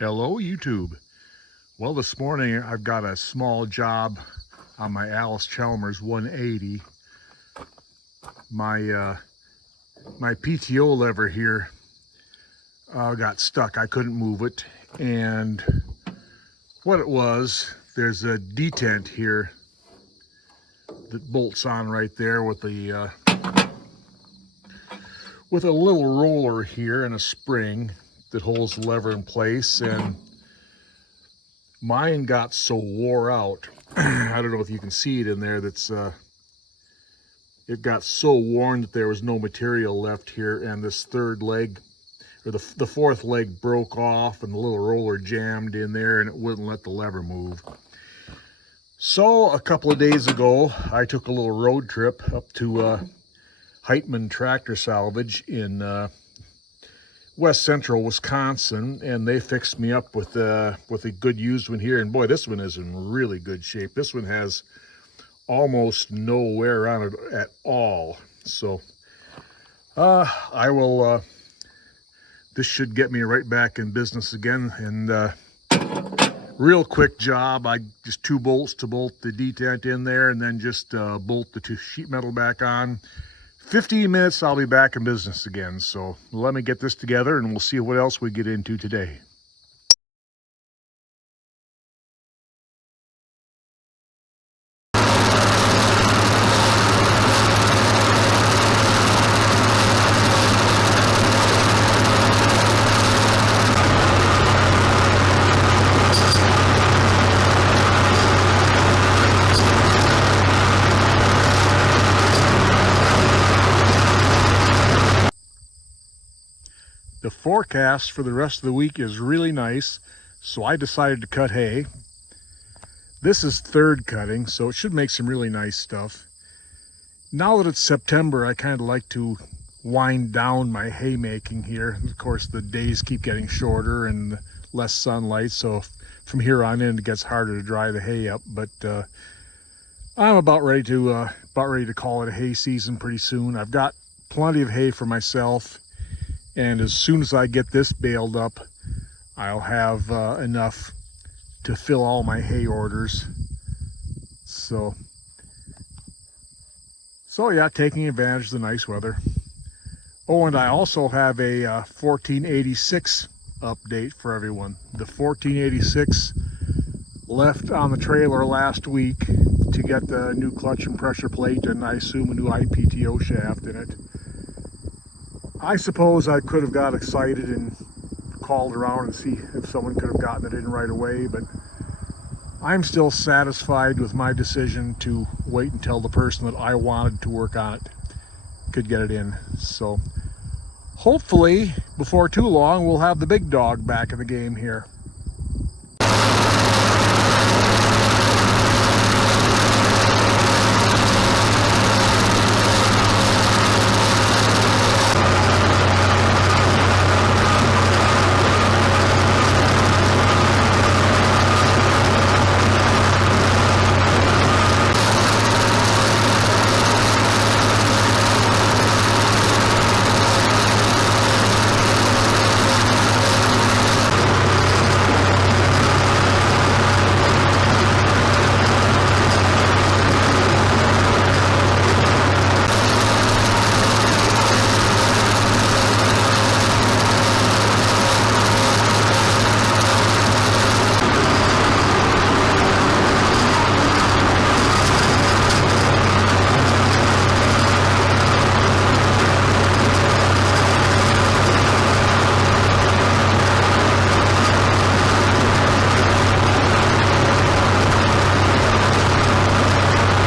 Hello YouTube. Well, this morning I've got a small job on my Allis Chalmers 180. My PTO lever here got stuck. I couldn't move it, and what it was, there's a detent here that bolts on right there with a little roller here and a spring that holds the lever in place, and mine got so wore out. I don't know if you can see it in there. It got so worn that there was no material left here, and this third leg, or the fourth leg, broke off, and the little roller jammed in there, and it wouldn't let the lever move. So a couple of days ago, I took a little road trip up to Heitman Tractor Salvage in West Central Wisconsin, and they fixed me up with a good used one here. And boy, this one is in really good shape. This one has almost no wear on it at all. So this should get me right back in business again. And real quick job. I just 2 bolts to bolt the detent in there, and then just bolt the 2 sheet metal back on. 15 minutes, I'll be back in business again. So let me get this together and we'll see what else we get into today. The forecast for the rest of the week is really nice, so I decided to cut hay. This is third cutting, so it should make some really nice stuff. Now that it's September, I kind of like to wind down my haymaking here. Of course, the days keep getting shorter and less sunlight, so from here on in it gets harder to dry the hay up. But I'm about ready to call it a hay season pretty soon. I've got plenty of hay for myself. And as soon as I get this baled up, I'll have enough to fill all my hay orders. So yeah, taking advantage of the nice weather. Oh, and I also have a 1486 update for everyone. The 1486 left on the trailer last week to get the new clutch and pressure plate, and I assume a new IPTO shaft in it. I suppose I could have got excited and called around and see if someone could have gotten it in right away, but I'm still satisfied with my decision to wait until the person that I wanted to work on it could get it in. So hopefully before too long we'll have the big dog back in the game here.